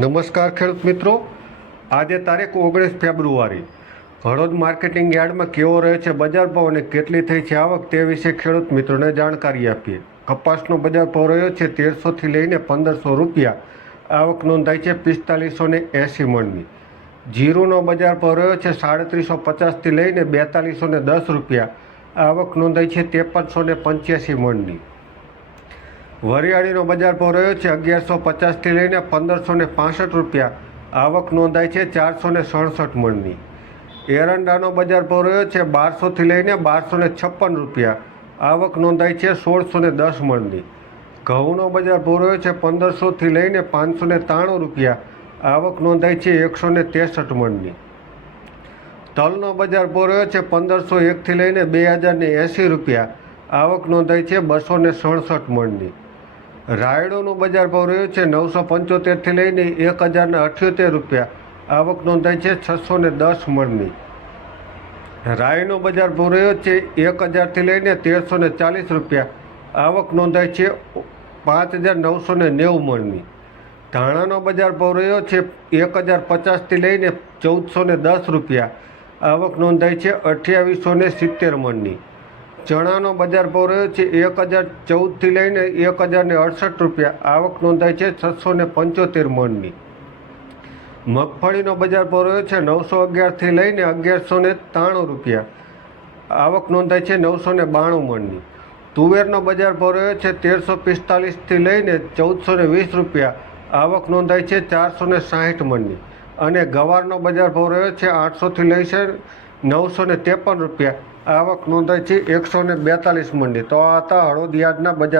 નમસ્કાર ખેડૂત મિત્રો. આજે તારીખ ઓગણીસ ફેબ્રુઆરી. હળદ માર્કેટિંગ યાર્ડમાં કેવો રહ્યો છે બજાર ભાવ અને કેટલી થઈ છે આવક તે વિશે ખેડૂત મિત્રોને જાણકારી આપીએ. કપાસનો બજાર ભાવ રહ્યો છે તેરસોથી લઈને પંદરસો રૂપિયા. આવક નોંધાઈ છે પિસ્તાલીસો ને એંસી મણની. જીરુનો બજાર ભાવ રહ્યો છે સાડત્રીસો પચાસથી લઈને બેતાલીસો ને દસ રૂપિયા. આવક નોંધાઈ છે ત્રેપનસો ને પંચ્યાસી મણની. વરિયાળીનો બજાર ભાવ રહ્યો છે અગિયારસો પચાસથી લઈને પંદરસો ને પાસઠ રૂપિયા. આવક નોંધાઈ છે ચારસો ને સડસઠ મણની. એરંડાનો બજાર ભાવ રહ્યો છે બારસોથી લઈને બારસો ને છપ્પન રૂપિયા. આવક નોંધાઈ છે સોળસો ને દસ મણની. ઘઉંનો બજાર ભાવ રહ્યો છે પંદરસોથી લઈને પાંચસો ને ત્રાણું રૂપિયા. આવક નોંધાઈ છે એકસો ને ત્રેસઠ મણની. તલનો બજાર ભાવ રહ્યો છે પંદરસો એકથી લઈને બે હજાર ને એંસી રૂપિયા. આવક નોંધાઈ છે બસો ને સડસઠ મણની. રાયડોનો બજાર ભાવ રહ્યો છે નવસો પંચોતેરથી લઈને એક હજારને અઠ્યોતેર રૂપિયા. આવક નોંધાઈ છે છસો ને દસ મણની. રાયનો બજાર ભાવ રહ્યો છે એક હજારથી લઈને તેરસો ને ચાલીસ રૂપિયા. આવક નોંધાઈ છે પાંચ હજાર નવસો ને નેવું મણની. ધાણાનો બજાર ભાવ રહ્યો છે એક હજાર પચાસથી લઈને ચૌદસો ને દસ રૂપિયા. આવક નોંધાઈ છે અઠ્યાવીસો ને સિત્તેર મણની. ચણાનો બજાર ભાવ રહ્યો છે એક હજાર ચૌદથી લઈને એક હજાર ને અડસઠ રૂપિયા. આવક નોંધાઈ છે છસો ને પંચોતેર મણની. મગફળીનો બજાર ભાવ રહ્યો છે નવસો અગિયારથી લઈને અગિયારસો ને ત્રાણું રૂપિયા. આવક નોંધાઈ છે નવસો ને બાણું મણની. તુવેરનો બજાર ભાવ રહ્યો છે તેરસો પિસ્તાલીસથી લઈને ચૌદસો ને વીસ રૂપિયા. આવક નોંધાઈ છે ચારસો ને સાહીઠ મણની. અને ગવારનો બજાર ભાવ રહ્યો છે આઠસોથી લઈ છે નવસો ને ત્રેપન રૂપિયા. આવક નોંધાઈ છે એકસો ને બેતાલીસ મંડી તો આ હતા હળોદિયાદના બજાર